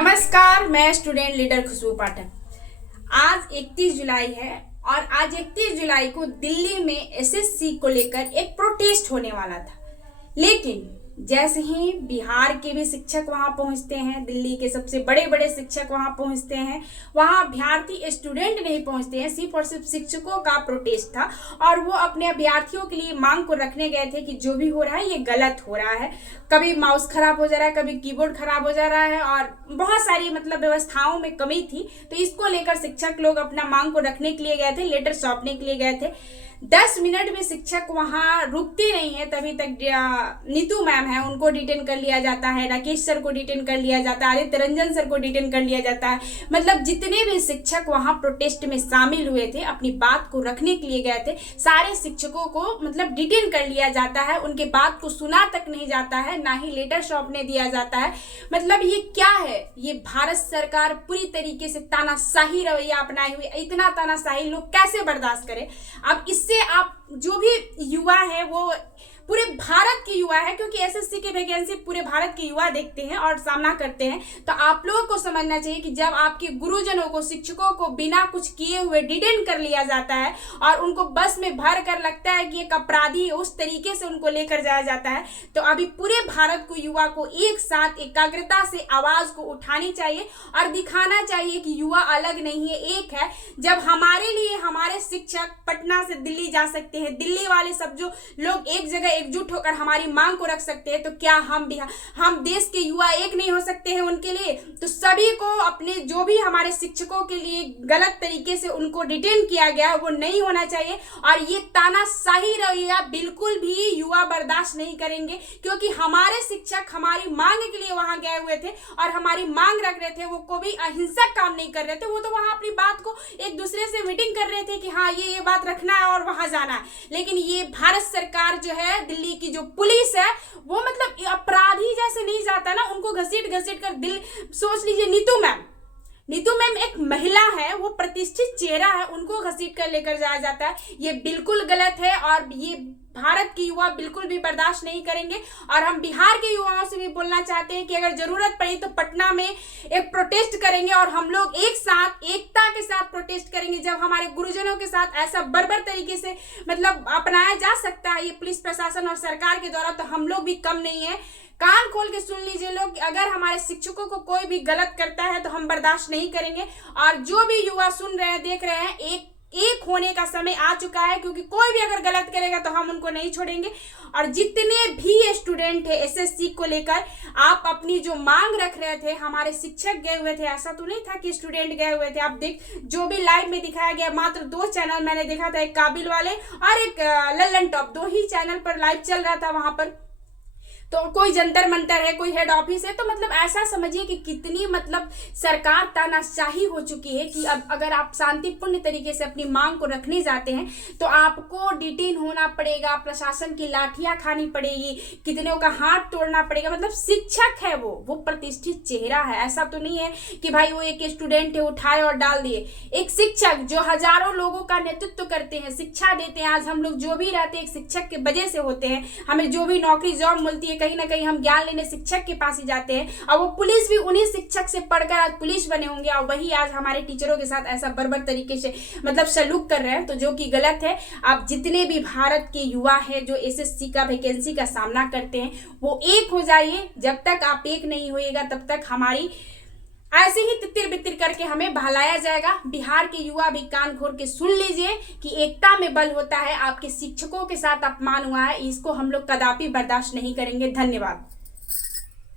नमस्कार, मैं student leader खुशबू पाठक। आज 31 जुलाई है और आज 31 जुलाई को दिल्ली में एसएससी को लेकर एक प्रोटेस्ट होने वाला था। लेकिन जैसे ही बिहार के भी शिक्षक वहां पहुंचते हैं, दिल्ली के सबसे बड़े बड़े शिक्षक वहां पहुंचते हैं, वहां अभ्यर्थी स्टूडेंट नहीं पहुंचते हैं। सिर्फ और सिर्फ शिक्षकों का प्रोटेस्ट था और वो अपने अभ्यर्थियों के लिए मांग को रखने गए थे कि जो भी हो रहा है ये गलत हो रहा है। कभी माउस खराब हो जा रहा है, कभी कीबोर्ड खराब हो जा रहा है और बहुत सारी व्यवस्थाओं में कमी थी। तो इसको लेकर शिक्षक लोग अपना मांग को रखने के लिए गए थे, लेटर सौंपने के लिए गए थे। 10 मिनट में शिक्षक वहां रुकते नहीं है, तभी तक नीतू मैम है उनको डिटेन कर लिया जाता है, राकेश सर को डिटेन कर लिया जाता है, आदित्य रंजन सर को डिटेन कर लिया जाता है। जितने भी शिक्षक वहां प्रोटेस्ट में शामिल हुए थे, अपनी बात को रखने के लिए गए थे, सारे शिक्षकों को डिटेन कर लिया जाता है। उनके बात को सुना तक नहीं जाता है, ना ही लेटर सौंपने दिया जाता है। ये क्या है? ये भारत सरकार पूरी तरीके से तानाशाही रवैया अपनाई हुई। इतना तानाशाही लोग कैसे बर्दाश्त करें? अब इससे आप जो भी युवा है वो पूरे भारत के युवा है, क्योंकि एसएससी की वैकेंसी पूरे भारत के युवा देखते हैं और सामना करते हैं। तो आप लोगों को समझना चाहिए कि जब आपके गुरुजनों को, शिक्षकों को बिना कुछ किए हुए डिटेन कर लिया जाता है और उनको बस में भर कर लगता है कि एक अपराधी है, उस तरीके से उनको लेकर जाया जाता है। तो अभी पूरे भारत को, युवा को एक साथ एकाग्रता से आवाज को उठानी चाहिए और दिखाना चाहिए कि युवा अलग नहीं है, एक है। जब हमारे लिए हमारे शिक्षक पटना से दिल्ली जा सकते हैं, दिल्ली वाले सब जो लोग एक जगह एकजुट होकर हमारी मांग को रख सकते हैं, तो क्या हम देश के युवा एक नहीं हो सकते हैं उनके लिए? तो सभी को अपने जो भी हमारे शिक्षकों के लिए गलत तरीके से उनको डिटेन किया गया वो नहीं होना चाहिए। और ये तानाशाही रवैया बिल्कुल भी युवा बर्दाश्त नहीं करेंगे, क्योंकि हमारे शिक्षक हमारी मांग के लिए वहां गए हुए थे और हमारी मांग रख रहे थे। वो कोई अहिंसक काम नहीं कर रहे थे, वो तो वहां अपनी बात को एक दूसरे से मीटिंग कर रहे थे कि हाँ ये बात रखना है और वहां जाना है। लेकिन ये भारत सरकार जो है, दिल्ली की जो पुलिस है, वो अपराधी जैसे नहीं जाता ना, उनको घसीट घसीट कर दिल। सोच लीजिए नीतू मैम एक महिला है, वो प्रतिष्ठित चेहरा है, उनको घसीट कर लेकर जाया जाता है। ये बिल्कुल गलत है और ये भारत के युवा बिल्कुल भी बर्दाश्त नहीं करेंगे। और हम बिहार के युवाओं से भी बोलना चाहते हैं कि अगर जरूरत पड़ी तो पटना में एक प्रोटेस्ट करेंगे और हम लोग एक साथ एकता के साथ प्रोटेस्ट करेंगे। जब हमारे गुरुजनों के साथ ऐसा बर्बर तरीके से अपनाया जा सकता है ये पुलिस प्रशासन और सरकार के द्वारा, तो हम लोग भी कम नहीं है। कान खोल के सुन लीजिए लोग, अगर हमारे शिक्षकों को कोई भी गलत करता है तो हम बर्दाश्त नहीं करेंगे। और जो भी युवा सुन रहे हैं, देख रहे हैं, एक होने का समय आ चुका है, क्योंकि कोई भी अगर गलत करेगा तो हम उनको नहीं छोड़ेंगे। और जितने भी स्टूडेंट है एसएससी को लेकर, आप अपनी जो मांग रख रहे थे, हमारे शिक्षक गए हुए थे, ऐसा तो नहीं था कि स्टूडेंट गए हुए थे। आप जो भी लाइव में दिखाया गया, मात्र 2 चैनल मैंने देखा था, एक काबिल वाले और एक लल्लन टॉप, 2 ही चैनल पर लाइव चल रहा था। वहां पर तो कोई जंतर मंतर है, कोई हेड ऑफिस है। तो ऐसा समझिए कि कितनी सरकार तानाशाही हो चुकी है कि अब अगर आप शांतिपूर्ण तरीके से अपनी मांग को रखने जाते हैं तो आपको डिटेन होना पड़ेगा, प्रशासन की लाठियां खानी पड़ेगी, कितनों का हाथ तोड़ना पड़ेगा। शिक्षक है वो प्रतिष्ठित चेहरा है। ऐसा तो नहीं है कि भाई वो एक स्टूडेंट है, उठाए और डाल दिए। एक शिक्षक जो हजारों लोगों का नेतृत्व करते हैं, शिक्षा देते हैं। आज हम लोग जो भी रहते हैं एक शिक्षक के वजह से होते हैं। हमें जो भी नौकरी जॉब मिलती है, कहीं ना कहीं हम ज्ञान लेने शिक्षक के पास ही जाते हैं। और वो पुलिस भी उन्हीं शिक्षक से पढ़कर आज पुलिस बने होंगे और वही आज हमारे टीचरों के साथ ऐसा बर्बर तरीके से सलूक कर रहे हैं, तो जो कि गलत है। आप जितने भी भारत के युवा हैं जो एसएससी का वैकेंसी का सामना करते हैं, वो एक हो जाइए। जब तक आप एक नहीं होइएगा तब तक हमारी ऐसे ही तितिर बितिर करके हमें बहलाया जाएगा। बिहार के युवा भी कान खोल के सुन लीजिए कि एकता में बल होता है। आपके शिक्षकों के साथ अपमान हुआ है, इसको हम लोग कदापि बर्दाश्त नहीं करेंगे। धन्यवाद।